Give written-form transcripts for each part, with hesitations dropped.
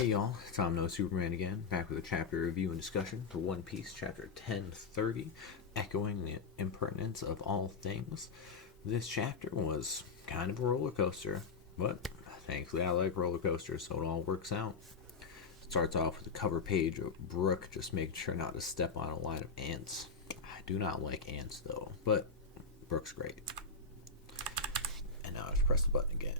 Hey y'all, Tom No Superman again, back with a chapter review and discussion for One Piece chapter 1030, echoing the impertinence of all things. This chapter was kind of a roller coaster, but thankfully I like roller coasters, so it all works out. Starts off with the cover page of Brook just making sure not to step on a line of ants. I do not like ants though, but Brook's great. And now I just press the button again.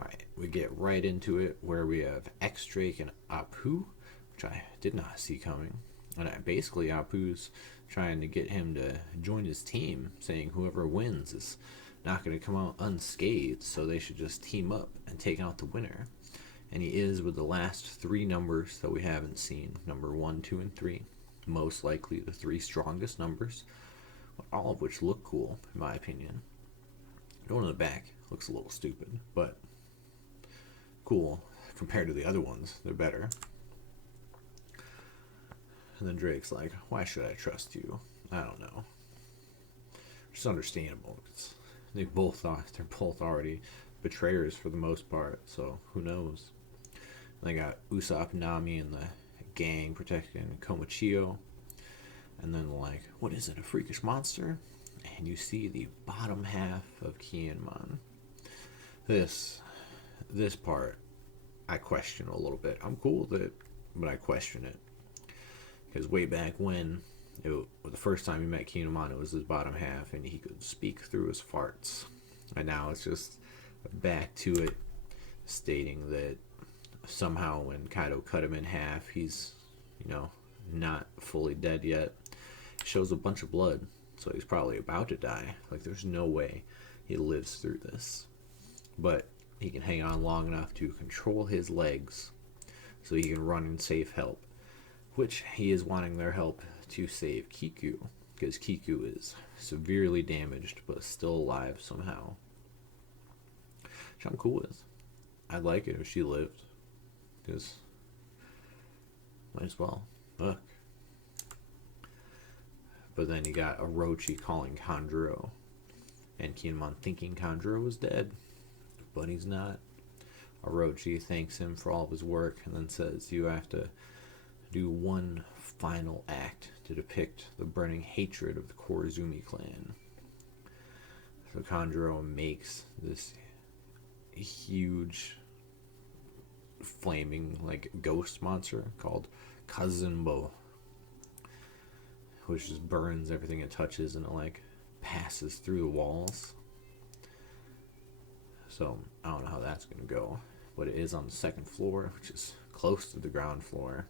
Alright, we get right into it where we have X Drake and Apu, which I did not see coming. And basically, Apu's trying to get him to join his team, saying whoever wins is not going to come out unscathed, so they should just team up and take out the winner. And he is with the last three numbers that we haven't seen, number 1, 2, and 3. Most likely the three strongest numbers, all of which look cool, in my opinion. The one in the back looks a little stupid, but cool compared to the other ones. They're better. And then Drake's like, why should I trust you? I don't know. Which is understandable. They're both already betrayers for the most part, so who knows? They got Usopp, Nami, and the gang protecting Komochio. And then like, what is it, a freakish monster? And you see the bottom half of Kinemon. This part, I question a little bit. I'm cool with it, but I question it. Because way back when, the first time you met Kinemon, it was his bottom half, and he could speak through his farts. And now it's just back to it, stating that somehow when Kaido cut him in half, he's, not fully dead yet. Shows a bunch of blood, so he's probably about to die. Like, there's no way he lives through this. But he can hang on long enough to control his legs so he can run and save help, which he is wanting their help to save Kiku, because Kiku is severely damaged but still alive somehow, which I'm cool with. I'd like it if she lived, because might as well. Look. But then you got Orochi calling Kanjuro, and Kinemon thinking Kanjuro was dead, but he's not. Orochi thanks him for all of his work and then says you have to do one final act to depict the burning hatred of the Korizumi clan. So Kanjuro makes this huge flaming ghost monster called Kazunbo, which just burns everything it touches and it passes through the walls. So I don't know how that's going to go, but it is on the second floor, which is close to the ground floor.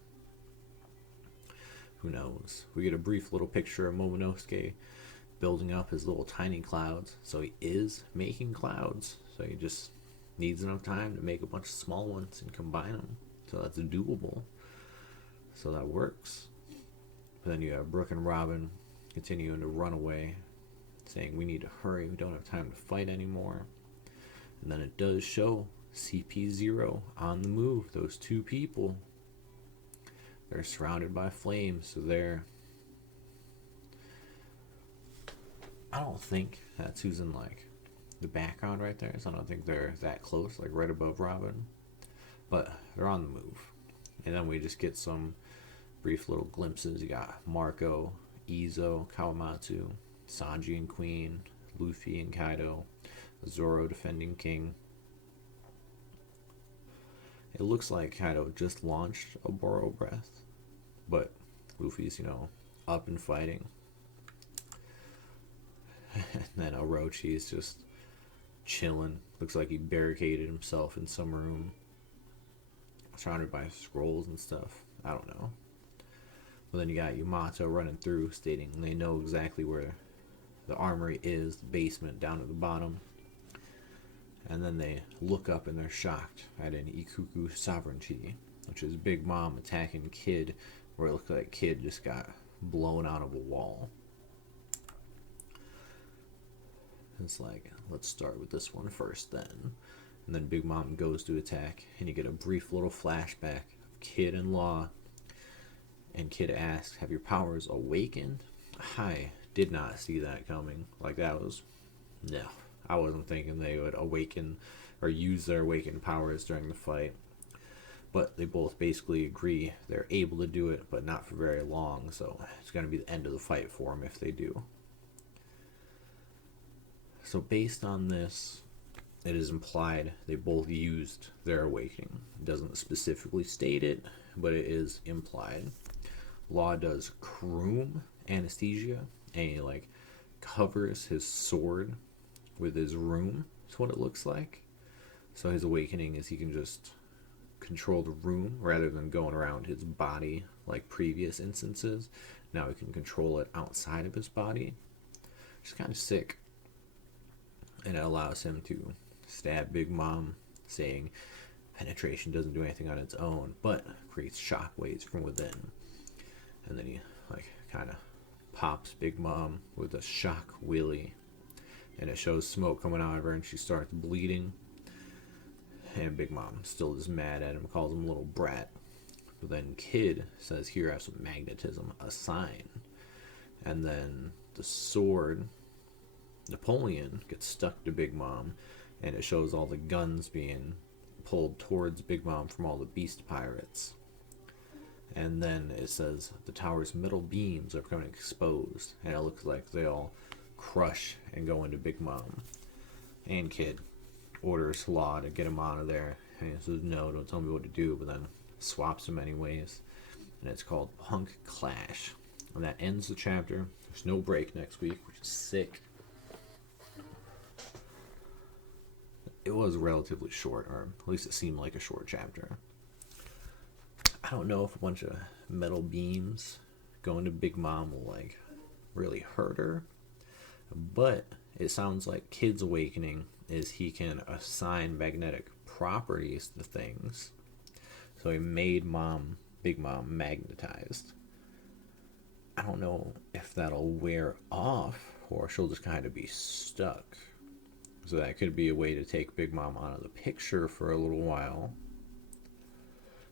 Who knows? We get a brief little picture of Momonosuke building up his little tiny clouds. So he is making clouds. So he just needs enough time to make a bunch of small ones and combine them. So that's doable. So that works. But then you have Brook and Robin continuing to run away, saying we need to hurry, we don't have time to fight anymore. And then it does show CP0 on the move. Those two people, they're surrounded by flames, so I don't think that's who's in the background right there, so I don't think they're that close, right above Robin. But they're on the move. And then we just get some brief little glimpses. You got Marco, Izo, Kawamatsu, Sanji and Queen, Luffy and Kaido, Zoro defending King. It looks like Kaido just launched a Boro Breath, but Luffy's, up and fighting. And then Orochi is just chilling. Looks like he barricaded himself in some room, surrounded by scrolls and stuff. I don't know. But then you got Yamato running through, stating they know exactly where the armory is, the basement down at the bottom. And then they look up and they're shocked at an Ikuku sovereignty, which is Big Mom attacking Kid, where it looked like Kid just got blown out of a wall. It's let's start with this one first then. And then Big Mom goes to attack, and you get a brief little flashback of Kid and Law. And Kid asks, have your powers awakened? I did not see that coming. No. I wasn't thinking they would awaken or use their awakened powers during the fight. But they both basically agree they're able to do it, but not for very long, so it's going to be the end of the fight for them if they do. So based on this, it is implied they both used their awakening. It doesn't specifically state it, but it is implied. Law does croom anesthesia, and he covers his sword with his room. That's what it looks like. So his awakening is he can just control the room rather than going around his body like previous instances. Now he can control it outside of his body, which is kind of sick. And it allows him to stab Big Mom, saying penetration doesn't do anything on its own, but creates shockwaves from within. And then he kind of pops Big Mom with a shock willy, and it shows smoke coming out of her, and she starts bleeding. And Big Mom still is mad at him, calls him a little brat. But then Kid says, "Here, have some magnetism, a sign." And then the sword, Napoleon, gets stuck to Big Mom, and it shows all the guns being pulled towards Big Mom from all the beast pirates. And then it says the tower's middle beams are becoming exposed, and it looks like they all crush and go into Big Mom. And Kid orders Law to get him out of there, and he says, "No, don't tell me what to do," but then swaps him anyways. And it's called Punk Clash. And that ends the chapter. There's no break next week, which is sick. It was relatively short, or at least it seemed like a short chapter. I don't know if a bunch of metal beams going to Big Mom will really hurt her, but it sounds like Kid's awakening is he can assign magnetic properties to things. So he made Big Mom magnetized. I don't know if that'll wear off or she'll just kind of be stuck. So that could be a way to take Big Mom out of the picture for a little while.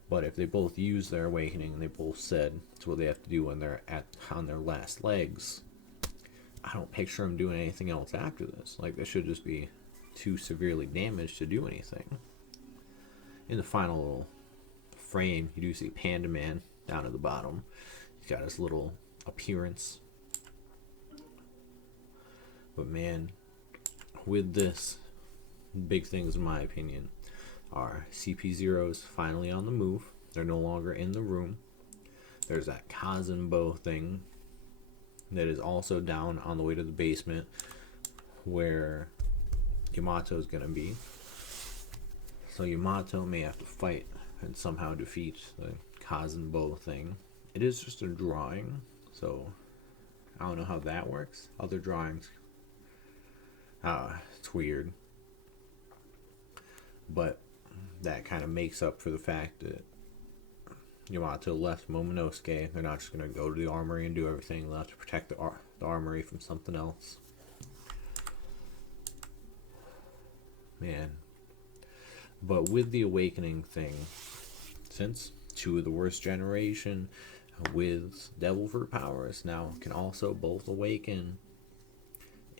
But if they both use their awakening and they both said it's what they have to do when they're on their last legs, I don't picture them doing anything else after this. They should just be too severely damaged to do anything. In the final little frame, you do see Panda Man down at the bottom. He's got his little appearance. But man, with this, big things in my opinion are CP0's finally on the move. They're no longer in the room. There's that Kazunbo thing that is also down on the way to the basement where Yamato's gonna be. So Yamato may have to fight and somehow defeat the Kazunbo thing. It is just a drawing, so I don't know how that works. Other drawings, it's weird. But that kind of makes up for the fact that Yamato left Momonosuke. They're not just going to go to the armory and do everything. They'll have to protect the armory from something else. Man. But with the awakening thing, since two of the worst generation with devil fruit powers now can also both awaken,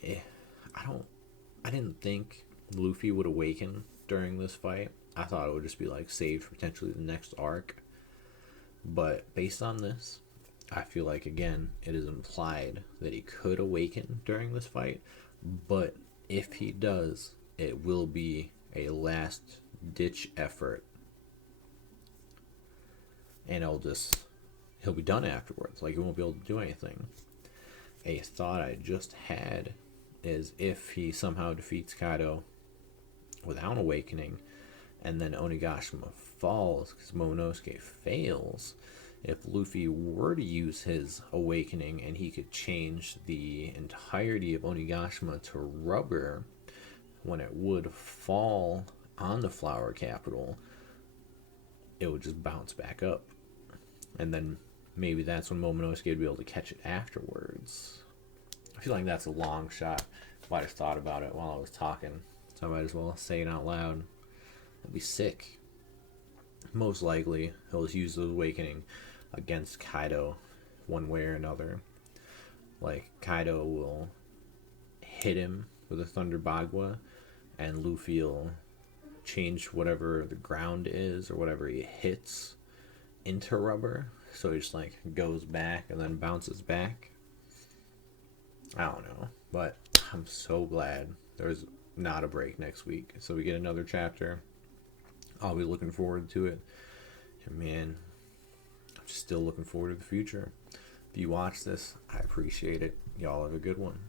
I didn't think Luffy would awaken during this fight. I thought it would just be saved for potentially the next arc. But based on this, I feel like again it is implied that he could awaken during this fight, but if he does, it will be a last ditch effort, and he'll be done afterwards. He won't be able to do anything. A thought I just had is if he somehow defeats Kaido without awakening, and then Onigashima falls because Momonosuke fails, if Luffy were to use his awakening and he could change the entirety of Onigashima to rubber, when it would fall on the Flower Capital, it would just bounce back up. And then maybe that's when Momonosuke would be able to catch it afterwards. I feel like that's a long shot, but I just thought about it while I was talking, so I might as well say it out loud. That'd be sick. Most likely, he'll just use the awakening against Kaido one way or another. Kaido will hit him with a Thunder Bagua, and Luffy will change whatever the ground is or whatever he hits into rubber, so he just like goes back and then bounces back. I don't know, but I'm so glad there's not a break next week, so we get another chapter. I'll be looking forward to it, and man, I'm just still looking forward to the future. If you watch this, I appreciate it. Y'all have a good one.